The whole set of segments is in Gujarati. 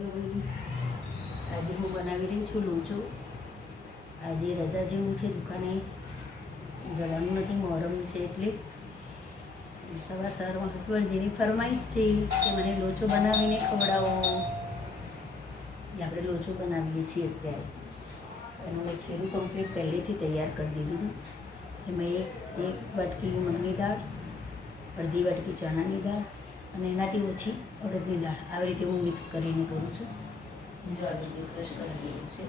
આજે હું બનાવી રહી છું લોચો. આજે રજા જેવું છે, દુકાને જવાનું નથી, મોહરમ છે એટલે સવારમાં હસબન્ડજીની ફરમાઈશ છે કે મને લોચો બનાવીને ખવડાવો. આપણે લોચો બનાવીએ છીએ અત્યારે. અને હવે ખીરું કમ્પ્લીટ પહેલેથી તૈયાર કરી દીધું. એમાં એક વાટકી મગની દાળ, અડધી વાટકી ચણાની દાળ અને એનાથી ઓછી અડદની દાળ, આવી રીતે હું મિક્સ કરીને કરું છું. જો આવી રીતે ક્રશ કરી દીધું છે.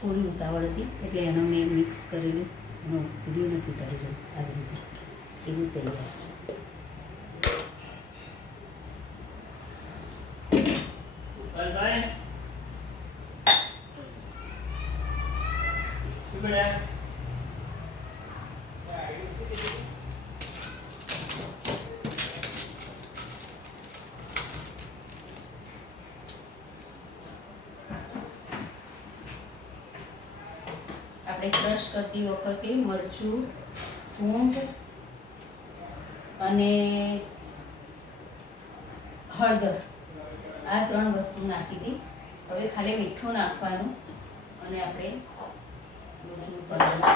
થોડી ઉતાવળ હતી એટલે એનો મેં મિક્સ કરીને એનો વિડીયો નથી ઉતારી. જો આવી રીતે એવું તૈયાર. આપણે ક્રશ કરતી વખતે મરચું, સૂંઠ અને હળદર આ 3 વસ્તુ નાખી હતી. હવે ખાલી મીઠું નાખવાનું અને આપણે લોચું કરવાનું.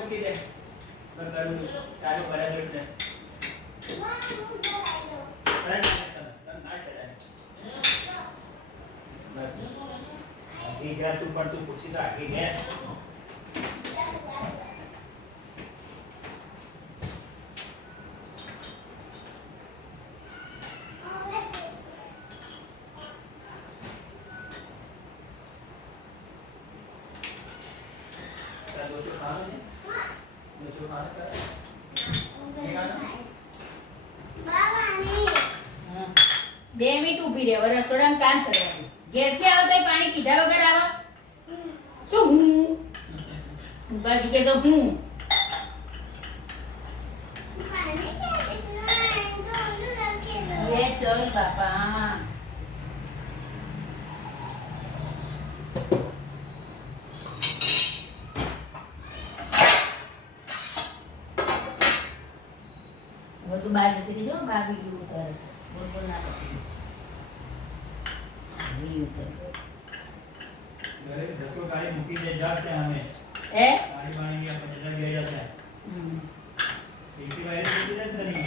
મૂકી દે ચાલુ બરાબર એટલે તું પણ તું પૂછી તો આખી ને બે મિનિટ ઊભી રહે. રસોડામાં કામ કરવાનું. ઘેરથી આવો તો પાણી પીધા વગર આવો. શું હું બાજી કે હું ચલ બાપા. બધું બહાર જતી રહી. જો ભાગી ગયું ઉતારે છે. બોલ બોલ ના કરતી મૂકી દે જાતે અમે એ પાણી પાણી આપણે જગ્યા ગયા હતા. એસી વાળી મૂકી દે તરી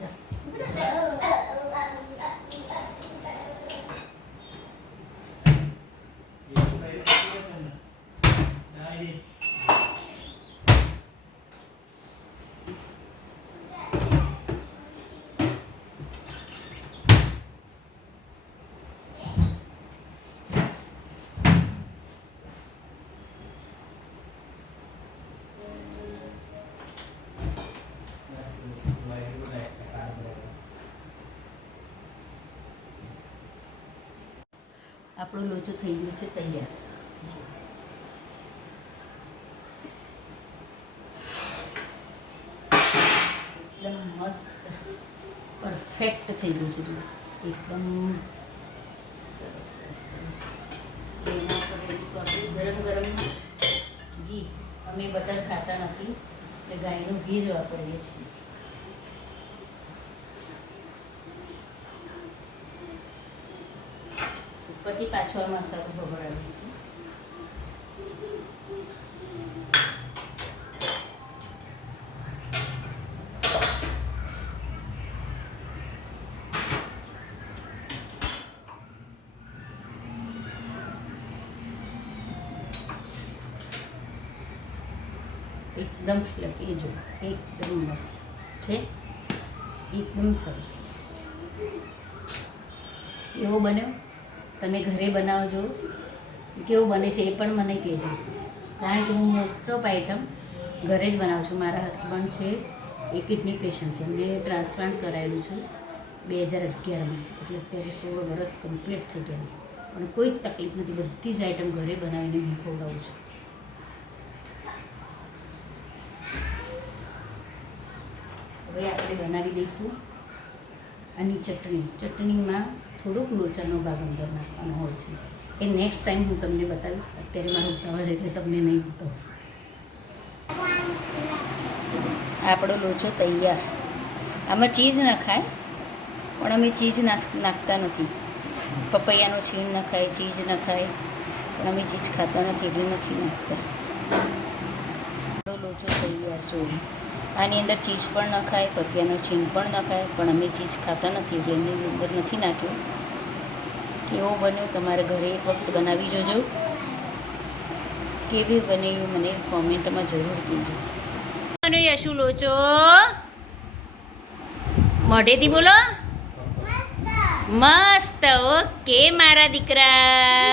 જા આપણો લોચો થઈ ગયો છે તૈયાર. એકદમ મસ્ત પરફેક્ટ થઈ ગયું છે. એકદમ સરસ સરસ સરસ. એના પર રેડીશું ગરમ ગરમ ઘી. અમે બટર ખાતા નથી એટલે ગાયનું ઘી જ વાપરીએ છીએ. ઉપરથી પાછો આ મસાલો ભભરાવી દીધો. એકદમ ફ્લફી જો, એકદમ મસ્ત છે, એકદમ સરસ. કેવો બન્યો? તમે ઘરે બનાવજો, કેવું બને છે એ પણ મને કહેજો, કારણ કે હું મોસ્ટ ઓફ આઈટમ ઘરે જ બનાવું છું. મારા હસબન્ડ છે એ કિડની પેશન્ટ છે, એમને ટ્રાન્સપ્લાન્ટ કરાયેલું છું 2011માં, એટલે અત્યારે 16 વર્ષ કમ્પ્લીટ થઈ ગયા, પણ કોઈ જ તકલીફ નથી. બધી જ આઈટમ ઘરે બનાવીને હું ખવડાવું છું. હવે આપણે બનાવી દઈશું આની ચટણી. ચટણીમાં થોડુંક લોચાનો ભાગ અંદર નાખવાનો હોય છે, એ નેક્સ્ટ ટાઈમ હું તમને બતાવીશ. અત્યારે મારો ઉતાવળ છે એટલે તમને નહીં બતાવું. આપણો લોચો તૈયાર. આમાં ચીઝ નખાય, પણ અમે ચીઝ નાખતા નથી. પપૈયાનો છીણ નખાય, ચીઝ નખાય, પણ અમે ચીઝ ખાતા નથી એટલે નથી નાખતા. આપણો લોચો તૈયાર જો. આની અંદર ચીઝ પણ નખાય, પપૈયાનો છીણ પણ નખાય, પણ અમે ચીઝ ખાતા નથી એટલે એની અંદર નથી નાખ્યો. કેવો બન્યો? તમારે ઘરે એક વખત બનાવી જોજો. કેવી બને એ મને કોમેન્ટમાં જરૂર કહેજો. બન્યો યશુ લોચો? મોઢેથી બોલો. મસ્ત. ઓકે મારા દીકરા.